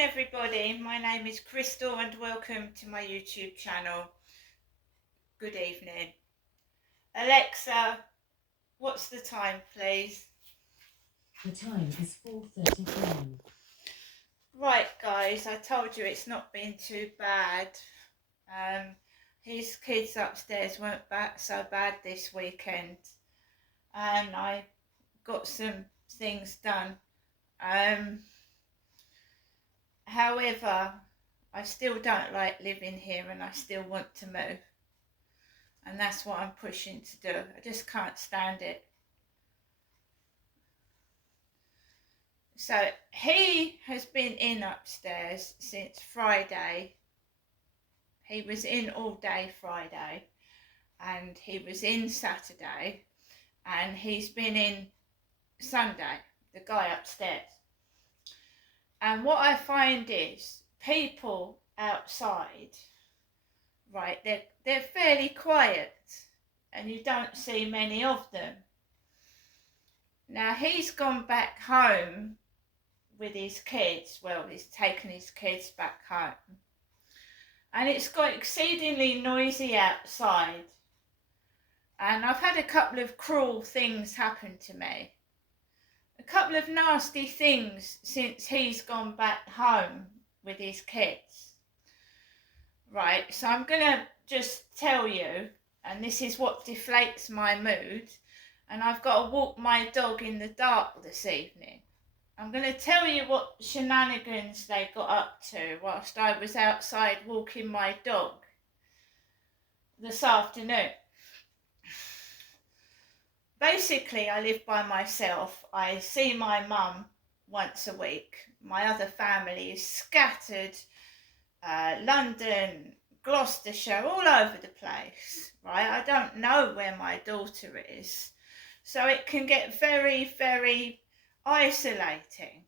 everybody, my name is Crystal and welcome to my YouTube channel. Good evening. Alexa, what's the time please? The time is 4:30 p.m. Right guys, I told you it's not been too bad. His kids upstairs weren't so bad this weekend and I got some things done. However, I still don't like living here and I still want to move. And that's what I'm pushing to do. I just can't stand it. So he has been in upstairs since Friday. He was in all day Friday and he was in Saturday and he's been in Sunday, the guy upstairs. And what I find is people outside, right, they're fairly quiet and you don't see many of them. Now he's gone back home with his kids. Well, he's taken his kids back home. And it's got exceedingly noisy outside. And I've had a couple of cruel things happen to me. A couple of nasty things since he's gone back home with his kids. Right, so I'm going to just tell you, and this is what deflates my mood, and I've got to walk my dog in the dark this evening. I'm going to tell you what shenanigans they got up to whilst I was outside walking my dog this afternoon. Basically, I live by myself. I see my mum once a week. My other family is scattered, London, Gloucestershire, all over the place, right? I don't know where my daughter is. So it can get very, very isolating.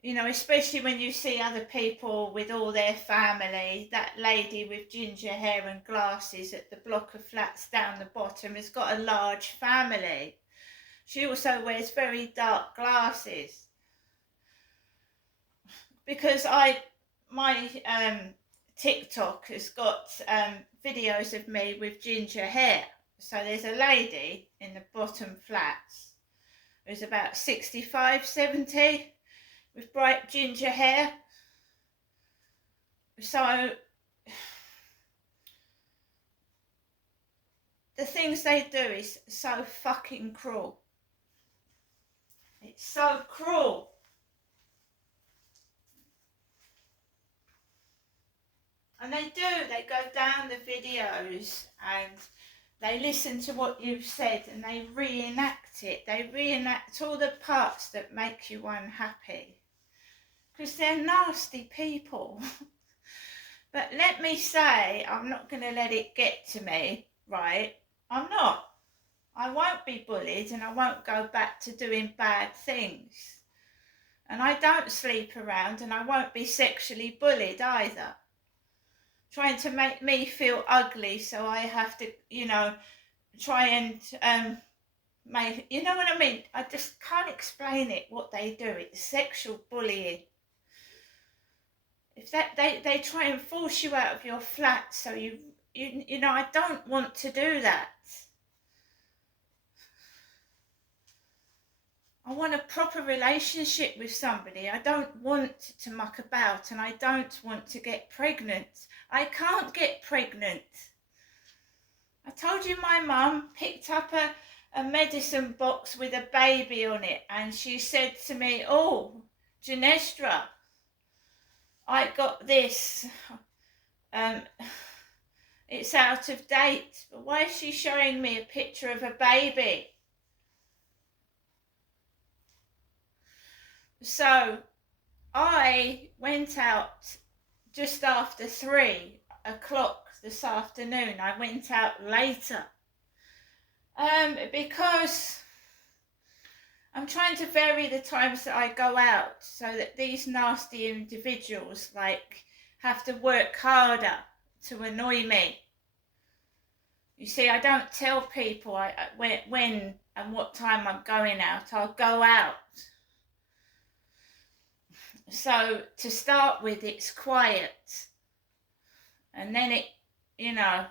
You know, especially when you see other people with all their family. That lady with ginger hair and glasses at the block of flats down the bottom has got a large family. She also wears very dark glasses. Because my TikTok has got videos of me with ginger hair. So there's a lady in the bottom flats who's about 65, 70 with bright ginger hair. So the things they do is so fucking cruel. It's so cruel. And they go down the videos and they listen to what you've said and they reenact it. They reenact all the parts that make you unhappy. Because they're nasty people. But let me say, I'm not going to let it get to me, right? I'm not. I won't be bullied and I won't go back to doing bad things. And I don't sleep around and I won't be sexually bullied either. Trying to make me feel ugly so I have to, try and make, you know what I mean? I just can't explain it, what they do. It's sexual bullying. If that they try and force you out of your flat, so you know, I don't want to do that. I want a proper relationship with somebody. I don't want to muck about and I don't want to get pregnant. I can't get pregnant. I told you my mum picked up a medicine box with a baby on it and she said to me, "Oh, Genestra, I got this. It's out of date." But why is she showing me a picture of a baby? So I went out just after 3 o'clock this afternoon. I went out later because I'm trying to vary the times that I go out so that these nasty individuals have to work harder to annoy me. You see, I don't tell people when and what time I'm going out. I'll go out. So to start with, it's quiet, and then it, you know.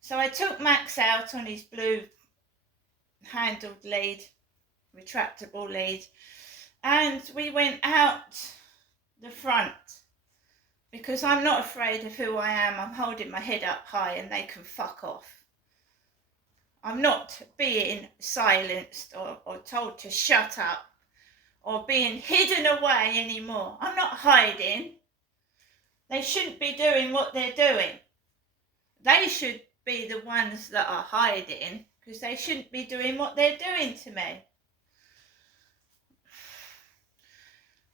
So I took Max out on his blue handled lead, retractable lead, and we went out the front because I'm not afraid of who I am. I'm holding my head up high and they can fuck off. I'm not being silenced or told to shut up or being hidden away anymore. I'm not hiding. They shouldn't be doing what they're doing. They should be the ones that are hiding because they shouldn't be doing what they're doing to me.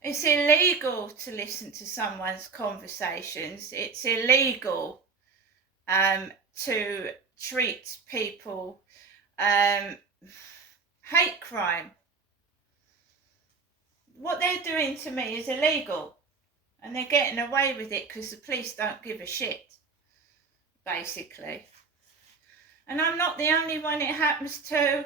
It's illegal to listen to someone's conversations. It's illegal to treat people hate crime. What they're doing to me is illegal, and they're getting away with it because the police don't give a shit, basically. And I'm not the only one it happens to.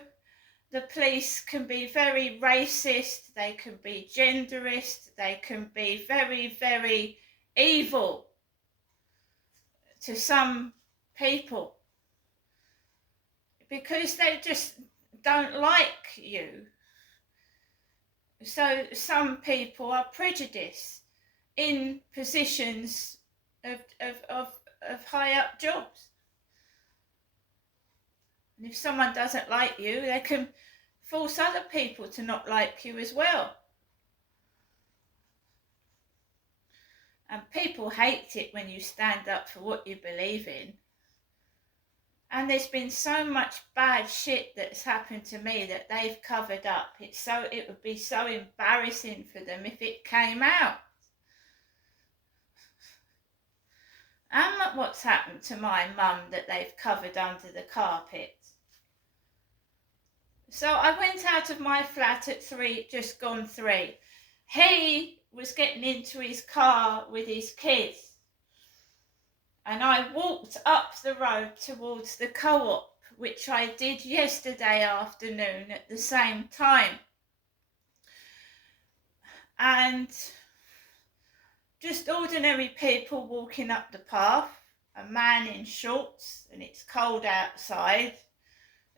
The police can be very racist, they can be genderist, they can be very, very evil to some people because they just don't like you. So some people are prejudiced in positions of high up jobs. And if someone doesn't like you, they can force other people to not like you as well. And people hate it when you stand up for what you believe in. And there's been so much bad shit that's happened to me that they've covered up. It would be so embarrassing for them if it came out. And what's happened to my mum that they've covered under the carpet. So I went out of my flat at 3, just gone 3. He was getting into his car with his kids. And I walked up the road towards the co-op, which I did yesterday afternoon at the same time. And just ordinary people walking up the path, a man in shorts, and it's cold outside.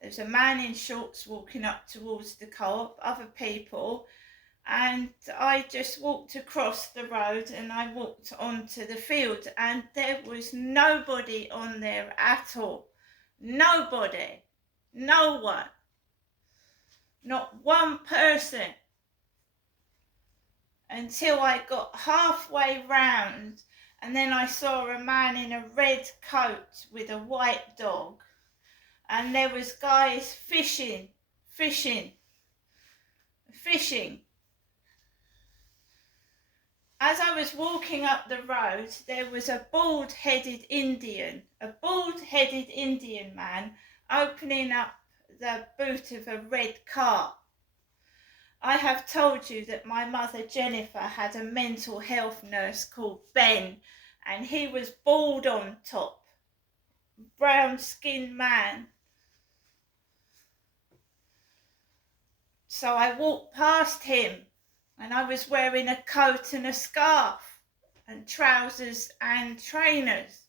There's a man in shorts walking up towards the co-op, other people, and I just walked across the road and I walked onto the field and there was nobody on there at all. Nobody. No one. Not one person. Until I got halfway round and then I saw a man in a red coat with a white dog. And there was guys fishing. As I was walking up the road, there was a bald-headed Indian man opening up the boot of a red car. I have told you that my mother Jennifer had a mental health nurse called Ben, and he was bald on top, brown-skinned man. So I walked past him and I was wearing a coat and a scarf and trousers and trainers.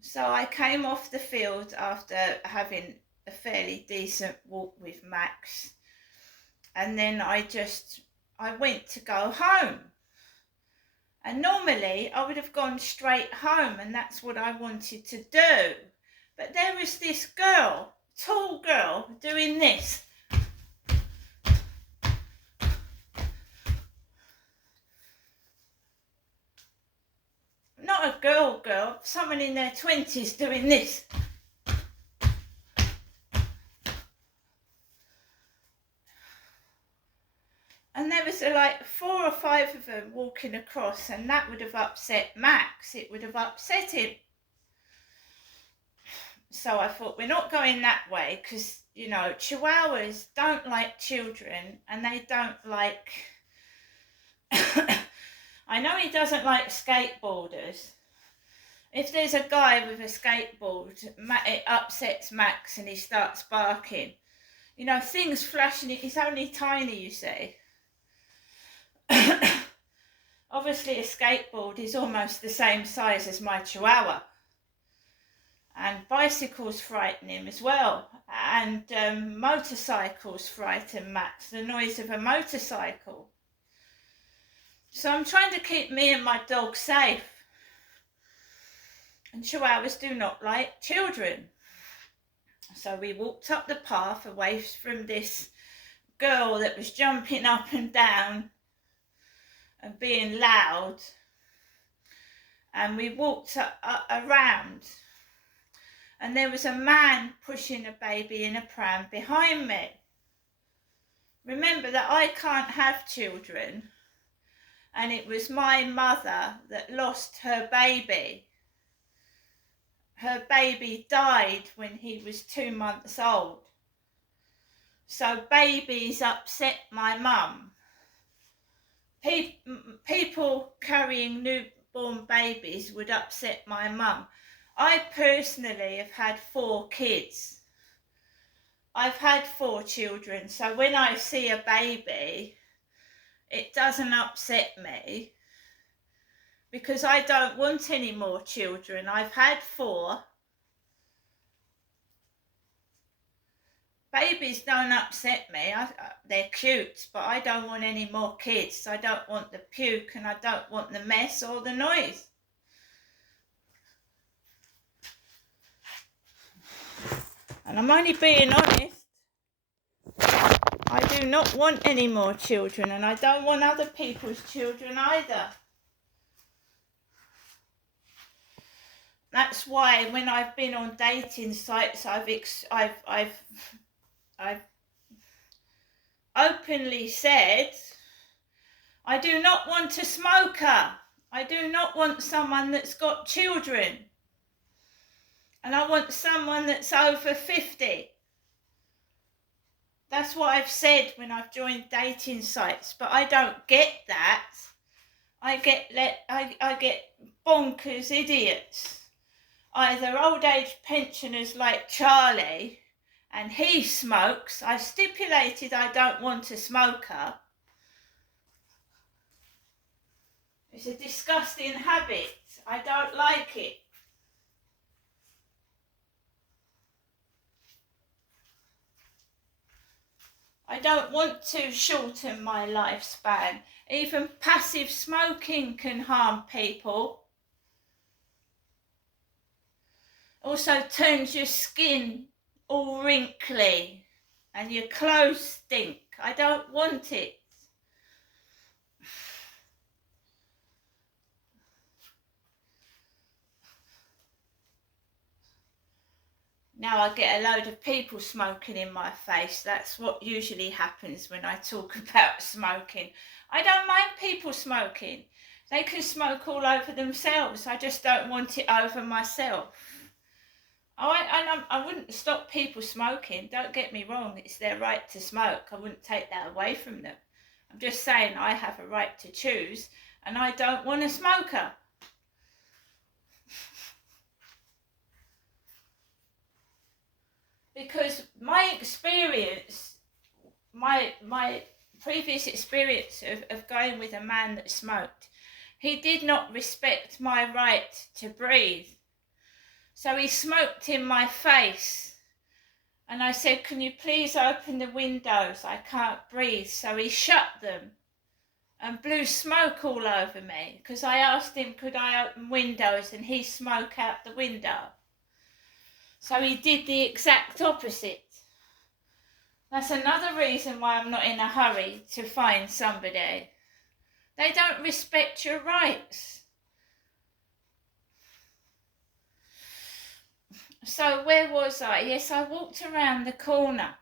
So I came off the field after having a fairly decent walk with Max. And then I went to go home. And normally I would have gone straight home and that's what I wanted to do. But there was this girl, tall girl, doing this. Not a girl, someone in their 20s doing this. And there was like 4 or 5 of them walking across, and that would have upset Max. It would have upset him. So I thought, we're not going that way because, you know, Chihuahuas don't like children and they don't like... I know he doesn't like skateboarders. If there's a guy with a skateboard, it upsets Max and he starts barking. you know, things flashing. It's only tiny, you see. Obviously, a skateboard is almost the same size as my Chihuahua. And bicycles frighten him as well. And motorcycles frighten Max, the noise of a motorcycle. So I'm trying to keep me and my dog safe. And Chihuahuas do not like children. So we walked up the path away from this girl that was jumping up and down and being loud. And we walked around. And there was a man pushing a baby in a pram behind me. Remember that I can't have children. And it was my mother that lost her baby. Her baby died when he was 2 months old. So babies upset my mum. People carrying newborn babies would upset my mum. I personally have had 4 kids. I've had 4 children, so when I see a baby, it doesn't upset me because I don't want any more children. I've had 4. Babies don't upset me. They're cute, but I don't want any more kids. I don't want the puke and I don't want the mess or the noise. And I'm only being honest. I do not want any more children and I don't want other people's children either. That's why when I've been on dating sites, I've openly said, I do not want a smoker. I do not want someone that's got children. And I want someone that's over 50. That's what I've said when I've joined dating sites, but I don't get that. I get bonkers idiots. Either old age pensioners like Charlie, and he smokes. I stipulated I don't want a smoker. It's a disgusting habit. I don't like it. I don't want to shorten my lifespan. Even passive smoking can harm people. Also turns your skin all wrinkly and your clothes stink. I don't want it. Now I get a load of people smoking in my face. That's what usually happens when I talk about smoking. I don't mind people smoking. They can smoke all over themselves. I just don't want it over myself. I wouldn't stop people smoking. Don't get me wrong. It's their right to smoke. I wouldn't take that away from them. I'm just saying I have a right to choose and I don't want a smoker. Because my experience, my previous experience of going with a man that smoked, he did not respect my right to breathe. So he smoked in my face. And I said, can you please open the windows? I can't breathe. So he shut them and blew smoke all over me. Because I asked him, could I open windows? And he smoked out the window. So he did the exact opposite. That's another reason why I'm not in a hurry to find somebody. They don't respect your rights. So where was I? Yes, I walked around the corner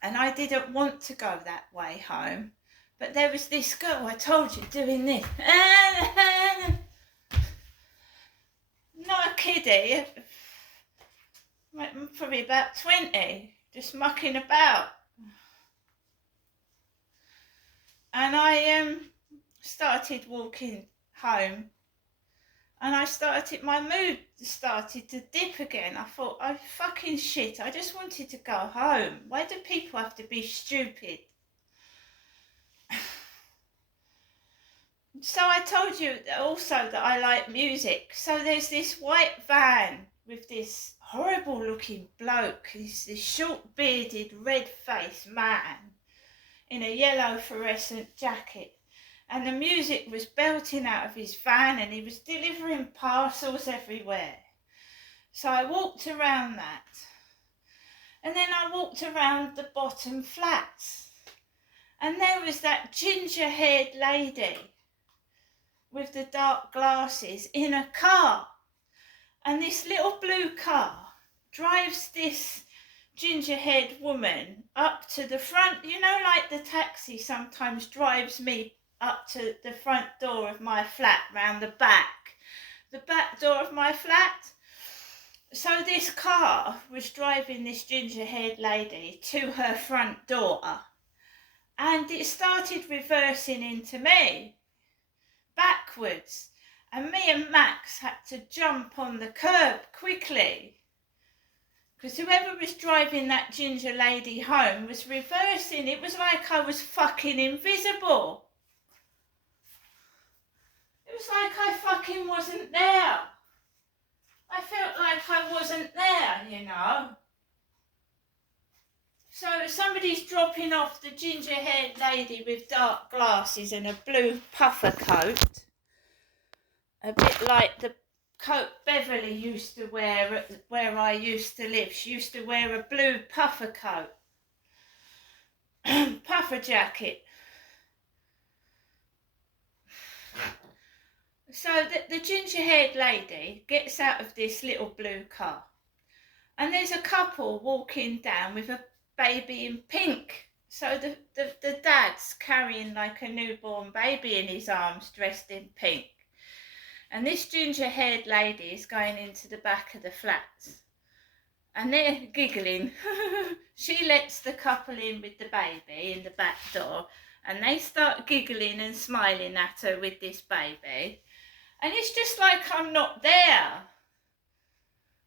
and I didn't want to go that way home. But there was this girl, I told you, doing this. Not a kiddie. Probably about 20, just mucking about. And I started walking home And my mood started to dip again. I thought, oh fucking shit, I just wanted to go home. Why do people have to be stupid? So I told you also that I like music. So there's this white van with this horrible looking bloke. He's this short bearded, red faced man in a yellow fluorescent jacket. And the music was belting out of his van and he was delivering parcels everywhere. So I walked around that. And then I walked around the bottom flats. And there was that ginger-haired lady with the dark glasses in a car. And this little blue car drives this ginger-haired woman up to the front. You know, like the taxi sometimes drives me up to the front door of my flat, round the back door of my flat. So this car was driving this ginger-haired lady to her front door, and it started reversing into me, backwards, and me and Max had to jump on the curb quickly, because whoever was driving that ginger lady home was reversing. It was like I was fucking invisible. It was like I fucking wasn't there. I felt like I wasn't there, you know. So somebody's dropping off the ginger-haired lady with dark glasses and a blue puffer coat, a bit like the coat Beverly used to wear where I used to live. She used to wear a blue puffer coat, puffer jacket. So the ginger-haired lady gets out of this little blue car, and there's a couple walking down with a baby in pink. So the dad's carrying like a newborn baby in his arms, dressed in pink. And this ginger-haired lady is going into the back of the flats. And they're giggling. She lets the couple in with the baby in the back door, and they start giggling and smiling at her with this baby. And it's just like I'm not there.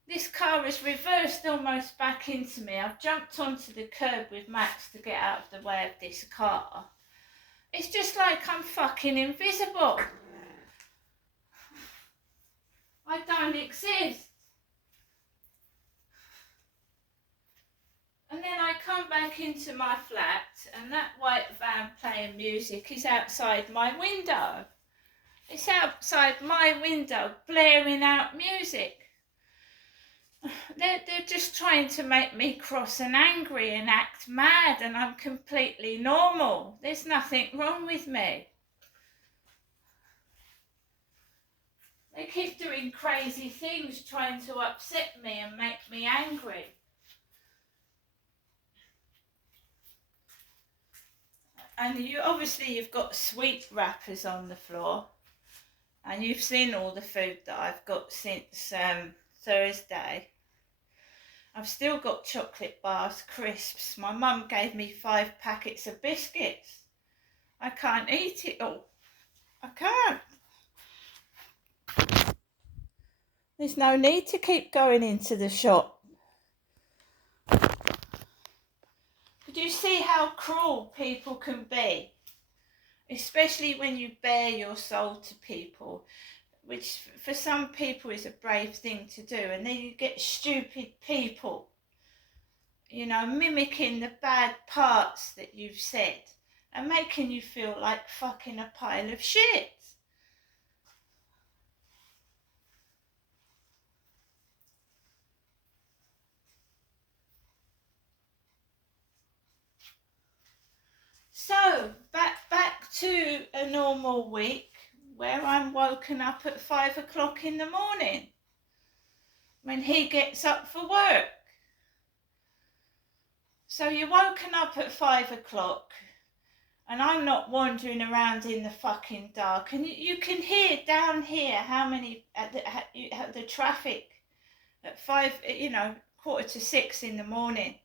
This car has reversed almost back into me. I've jumped onto the curb with Max to get out of the way of this car. It's just like I'm fucking invisible. I don't exist. And then I come back into my flat, and that white van playing music is outside my window. It's outside my window, blaring out music. They're just trying to make me cross and angry and act mad, and I'm completely normal. There's nothing wrong with me. They keep doing crazy things, trying to upset me and make me angry. And you've got sweet wrappers on the floor, and you've seen all the food that I've got since Thursday. I've still got chocolate bars, crisps. My mum gave me 5 packets of biscuits. I can't eat it all. I can't. There's no need to keep going into the shop. But you see how cruel people can be? Especially when you bare your soul to people, which for some people is a brave thing to do, and then you get stupid people, you know, mimicking the bad parts that you've said and making you feel like fucking a pile of shit. So back to a normal week where I'm woken up at 5 o'clock in the morning when he gets up for work. So you're woken up at 5 o'clock, and I'm not wandering around in the fucking dark. And you can hear down here how many the traffic at 5, 5:45 in the morning.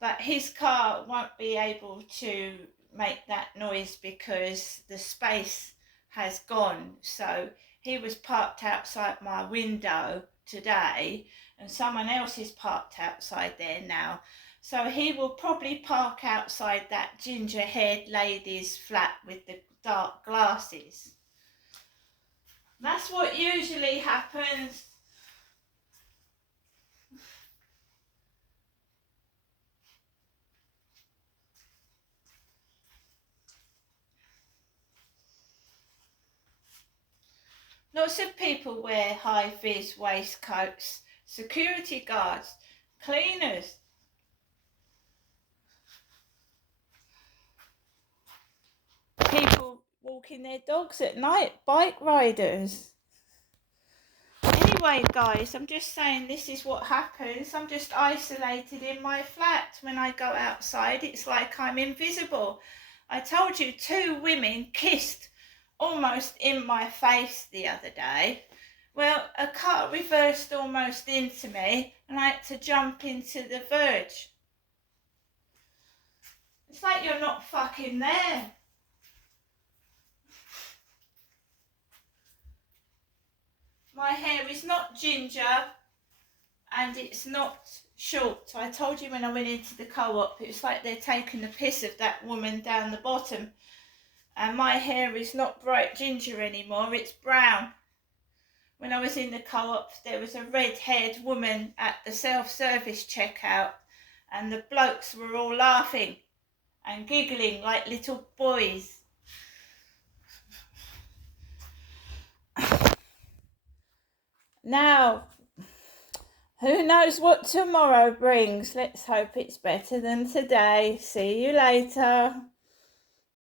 But his car won't be able to make that noise because the space has gone. So he was parked outside my window today, and someone else is parked outside there now. So he will probably park outside that ginger-haired lady's flat with the dark glasses. That's what usually happens. Lots of people wear high-vis waistcoats, security guards, cleaners. People walking their dogs at night, bike riders. Anyway, guys, I'm just saying this is what happens. I'm just isolated in my flat. When I go outside, it's like I'm invisible. I told you 2 women kissed almost in my face the other day. Well, a car reversed almost into me and I had to jump into the verge. It's like you're not fucking there. My hair is not ginger and it's not short. I told you when I went into the co-op, it was like they're taking the piss of that woman down the bottom. And my hair is not bright ginger anymore, it's brown. When I was in the co-op, there was a red-haired woman at the self-service checkout and the blokes were all laughing and giggling like little boys. Now, who knows what tomorrow brings? Let's hope it's better than today. See you later.